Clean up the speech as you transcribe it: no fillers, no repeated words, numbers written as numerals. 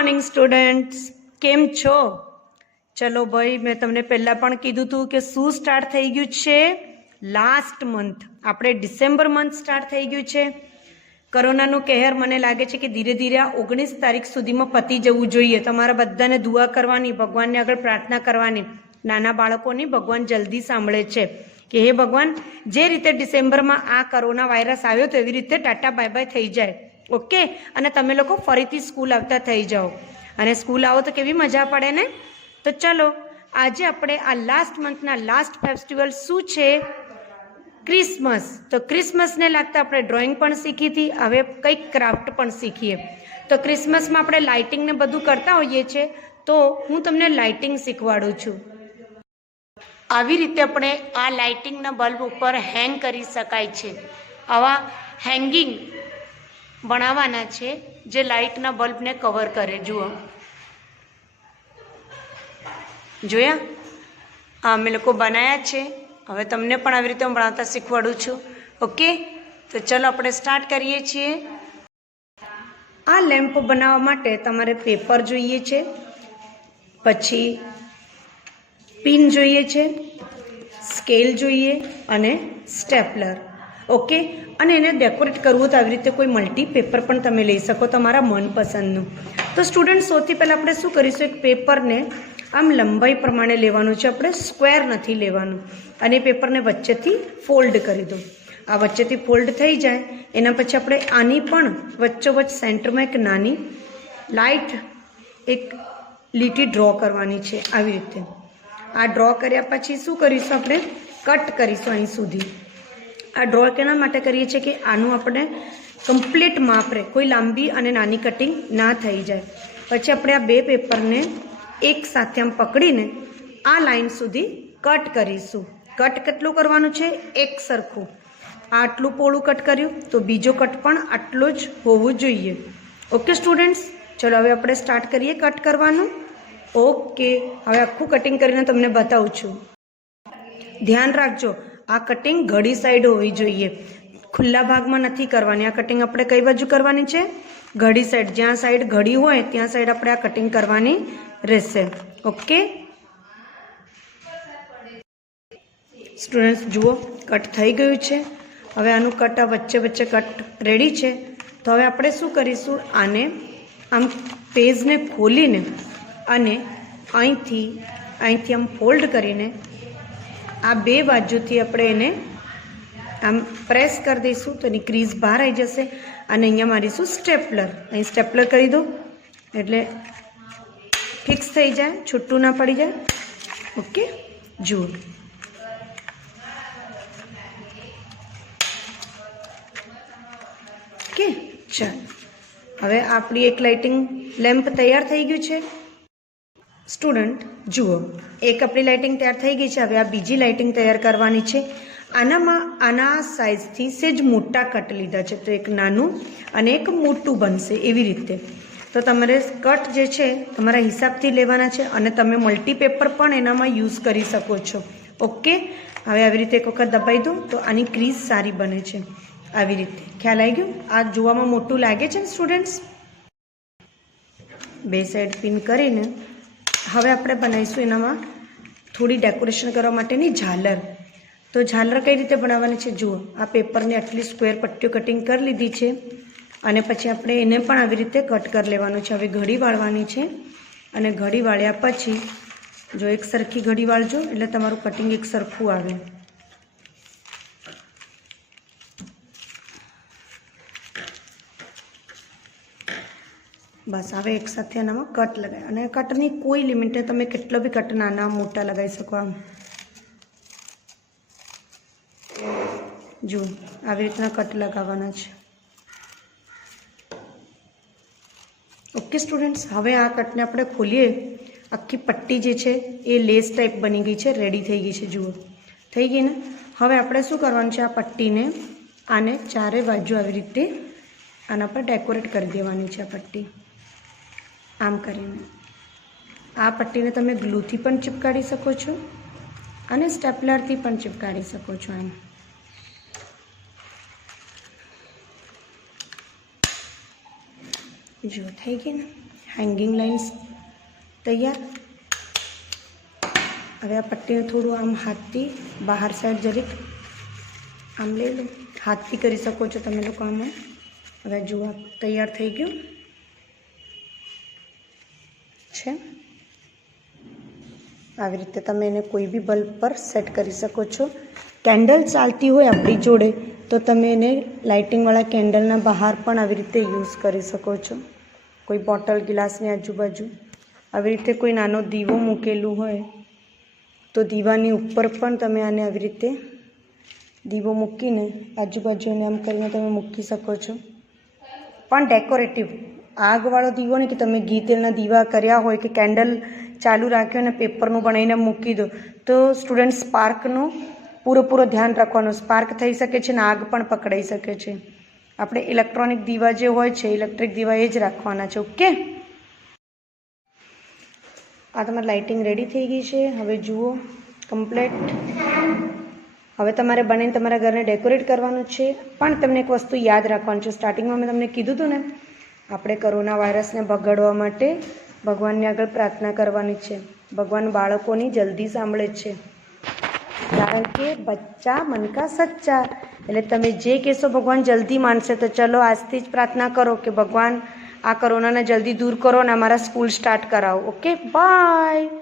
Morning students, કેમ છો? ચલો ભાઈ, મેં તમને પહેલાં પણ કીધું હતું કે શું સ્ટાર્ટ થઈ ગયું છે? લાસ્ટ મંથ, આપણે ડિસેમ્બર મંથ સ્ટાર્ટ થઈ ગયું છે. કોરોનાનું કહેર મને લાગે છે કે ધીરે ધીરે આ 19 તારીખ સુધીમાં પતી જવું જોઈએ. તમારા બધાને દુઆ કરવાની, ભગવાનને આગળ પ્રાર્થના કરવાની. નાના બાળકોની ભગવાન જલ્દી સાંભળે છે કે હે ભગવાન, જે રીતે ડિસેમ્બરમાં આ કોરોના વાયરસ આવ્યો તો એવી રીતે ટાટા બાય બાય થઈ જાય. ઓકે, અને તમે લોકો ફરીથી સ્કૂલ આવતા થઈ જાઓ. અને સ્કૂલ આવો તો કેવી મજા પડે ને. તો ચલો, આજે આપણે આ લાસ્ટ મંથના લાસ્ટ ફેસ્ટિવલ શું છે? ક્રિસમસ. તો ક્રિસમસને લાગતા આપણે ડ્રોઈંગ પણ શીખી હતી, હવે કંઈક ક્રાફ્ટ પણ શીખીએ. તો ક્રિસમસમાં આપણે લાઇટિંગને બધું કરતા હોઈએ છીએ, તો હું તમને લાઇટિંગ શીખવાડું છું. આવી રીતે આપણે આ લાઇટિંગના બલ્બ ઉપર હેંગ કરી શકાય છે. આવા હેંગિંગ બનાવવાના છે જે લાઇટના બલ્બને કવર કરે. જુઓ, જોયા? હા, અમે લોકો બનાવ્યા છે. હવે તમને પણ આવી રીતે હું બનાવતા શીખવાડું છું. ઓકે, તો ચલો આપણે સ્ટાર્ટ કરીએ છીએ. આ લેમ્પ બનાવવા માટે તમારે પેપર જોઈએ છે, પછી પિન જોઈએ છે, સ્કેલ જોઈએ અને સ્ટેપલર. ઓકે, અને એને ડેકોરેટ કરવું તો આવી રીતે કોઈ મલ્ટી પેપર પણ તમે લઈ શકો તમારા મનપસંદનું. તો સ્ટુડન્ટ, સૌથી પહેલાં આપણે શું કરીશું, એક પેપરને આમ લંબાઈ પ્રમાણે લેવાનું છે, આપણે સ્ક્વેર નથી લેવાનું. અને પેપરને વચ્ચેથી ફોલ્ડ કરી દો. આ વચ્ચેથી ફોલ્ડ થઈ જાય એના પછી આપણે આની પણ વચ્ચોવચ્ચ સેન્ટરમાં એક નાની લાઇટ એક લીટી ડ્રો કરવાની છે. આવી રીતે આ ડ્રો કર્યા પછી શું કરીશું, આપણે કટ કરીશું અહીં સુધી. આ ડ્રો કેના માટે કરીએ છીએ કે આનું આપણે કમ્પ્લીટ માપ રહે, કોઈ લાંબી અને નાની કટિંગ ના થઈ જાય. પછી આપણે આ બે પેપરને એક સાથે આમ પકડીને આ લાઈન સુધી કટ કરીશું. કટ કેટલું કરવાનું છે? એક સરખું. આટલું પોળું કટ કર્યું તો બીજો કટ પણ આટલો જ હોવું જોઈએ. ઓકે સ્ટુડન્ટ્સ, ચલો હવે આપણે સ્ટાર્ટ કરીએ કટ કરવાનું. ઓકે, હવે આખું કટિંગ કરીને તમને બતાવું છું. ધ્યાન રાખજો, આ કટિંગ ઘડી સાઈડ હોવી જોઈએ, ખુલ્લા ભાગમાં નથી કરવાની. આ કટિંગ આપણે કઈ બાજુ કરવાની છે? ઘડી સાઈડ. જ્યાં સાઈડ ઘડી હોય ત્યાં સાઈડ આપણે આ કટિંગ કરવાની રહેશે. ઓકે સ્ટુડન્ટ્સ, જુઓ કટ થઈ ગયું છે. હવે આનું કટ આ વચ્ચે વચ્ચે કટ રેડી છે. તો હવે આપણે શું કરીશું, આને આમ પેજને ખોલીને અને અહીંથી આમ ફોલ્ડ કરીને આ બે બાજુથી આપણે એને આમ પ્રેસ કરી દઈશું તો એની ક્રીઝ બહાર આવી જશે. અને અહીંયા મારીશું સ્ટેપલર. અહીં સ્ટેપલર કરી દો એટલે ફિક્સ થઈ જાય, છૂટું ના પડી જાય. ઓકે, જુઓ. ઓકે, ચાલ, હવે આપણી એક લાઇટિંગ લેમ્પ તૈયાર થઈ ગયું છે. સ્ટુડન્ટ જુઓ, એક આપણી લાઇટિંગ તૈયાર થઈ ગઈ છે. હવે આ બીજી લાઇટિંગ તૈયાર કરવાની છે. આના સાઇઝથી સેજ મોટા કટ લીધા છે, તો એક નાનું અને એક મોટું બનશે એવી રીતે. તો તમારે કટ જે છે તમારા હિસાબથી લેવાના છે અને તમે મલ્ટીપેપર પણ એનામાં યુઝ કરી શકો છો. ઓકે, હવે આવી રીતે એક વખત દબાઈ દો તો આની ક્રીઝ સારી બને છે. આવી રીતે ખ્યાલ આવી ગયો? આ જોવામાં મોટું લાગે છે ને સ્ટુડન્ટ્સ? બે સાઈડ પિન કરીને હવે આપણે બનાવીશું એનામાં થોડી ડેકોરેશન કરવા માટેની ઝાલર. તો ઝાલર કઈ રીતે બનાવવાની છે? જુઓ, આ પેપરને આટલી સ્ક્વેર પટ્ટીઓ કટિંગ કરી લીધી છે અને પછી આપણે એને પણ આવી રીતે કટ કરી લેવાનું છે. હવે ઘડી વાળવાની છે અને ઘડી વાળ્યા પછી જો એક સરખી ઘડી વાળજો એટલે તમારું કટિંગ એક સરખું આવે. બસ, હવે એક સાથે એનામાં કટ લગાય. અને કટની કોઈ લિમિટ નહીં, તમે કેટલો બી કટ નાના મોટા લગાવી શકો. આમ જુઓ, આવી રીતના કટ લગાવવાના છે. ઓકે સ્ટુડન્ટ્સ, હવે આ કટને આપણે ખોલીએ. આખી પટ્ટી જે છે એ લેસ ટાઈપ બની ગઈ છે, રેડી થઈ ગઈ છે. જુઓ, થઈ ગઈ ને? હવે આપણે શું કરવાનું છે, આ પટ્ટીને આને ચારે બાજુ આવી રીતે આના પર ડેકોરેટ કરી દેવાની છે. આ પટ્ટી આમ કરીને આ પટ્ટીને તમે ગ્લુથી પણ ચિપકાડી શકો છો અને સ્ટેપલરથી પણ ચિપકાડી શકો છો. આમ જો થઈ ગઈ ને? હેંગિંગ લાઇન્સ તૈયાર. હવે આ પટ્ટીને થોડું આમ હાથથી બહાર સાઈડ જરીક આમ લઈ લો. હાથથી કરી શકો છો તમે લોકો આમ. હવે જુઓ તૈયાર થઈ ગયું છે. આવી રીતે તમે એને કોઈ બી બલ્બ પર સેટ કરી શકો છો. કેન્ડલ ચાલતી હોય આપણી જોડે તો તમે એને લાઇટિંગવાળા કેન્ડલના બહાર પણ આવી રીતે યુઝ કરી શકો છો. કોઈ બોટલ ગ્લાસની આજુબાજુ આવી રીતે કોઈ નાનો દીવો મૂકેલું હોય તો દીવાની ઉપર પણ તમે આને આવી રીતે દીવો મૂકીને આજુબાજુ એને આમ કરીને તમે મૂકી શકો છો. પણ ડેકોરેટિવ આગવાળો દીવો નહીં કે તમે ઘી તેલના દીવા કર્યા હોય કે કેન્ડલ ચાલુ રાખ્યો અને પેપરનું બનાવીને મૂકી દો તો સ્ટુડન્ટ સ્પાર્કનું પૂરેપૂરો ધ્યાન રાખવાનું. સ્પાર્ક થઈ શકે છે ને આગ પણ પકડાઈ શકે છે. આપણે ઇલેક્ટ્રોનિક દીવા જે હોય છે ઇલેક્ટ્રિક દીવા એ જ રાખવાના છે. ઓકે, આ તમારી લાઇટિંગ રેડી થઈ ગઈ છે. હવે જુઓ કમ્પ્લેટ. હવે તમારે બનાવીને તમારા ઘરને ડેકોરેટ કરવાનું છે. પણ તમને એક વસ્તુ યાદ રાખવાનું છે. સ્ટાર્ટિંગમાં મેં તમને કીધું હતું ને, આપણે કોરોના વાયરસને ભગાડવા માટે ભગવાનની આગળ પ્રાર્થના કરવાની છે. ભગવાન બાળકોની જલ્દી સાંભળે છે, કારણ કે બચ્ચા મન કા સચ્ચા. એટલે તમે જે કહેશો ભગવાન જલ્દી માનશે. તો ચલો આજથી જ પ્રાર્થના કરો કે ભગવાન આ કોરોનાને જલ્દી દૂર કરો અને અમારા સ્કૂલ સ્ટાર્ટ કરાવો. Okay, by.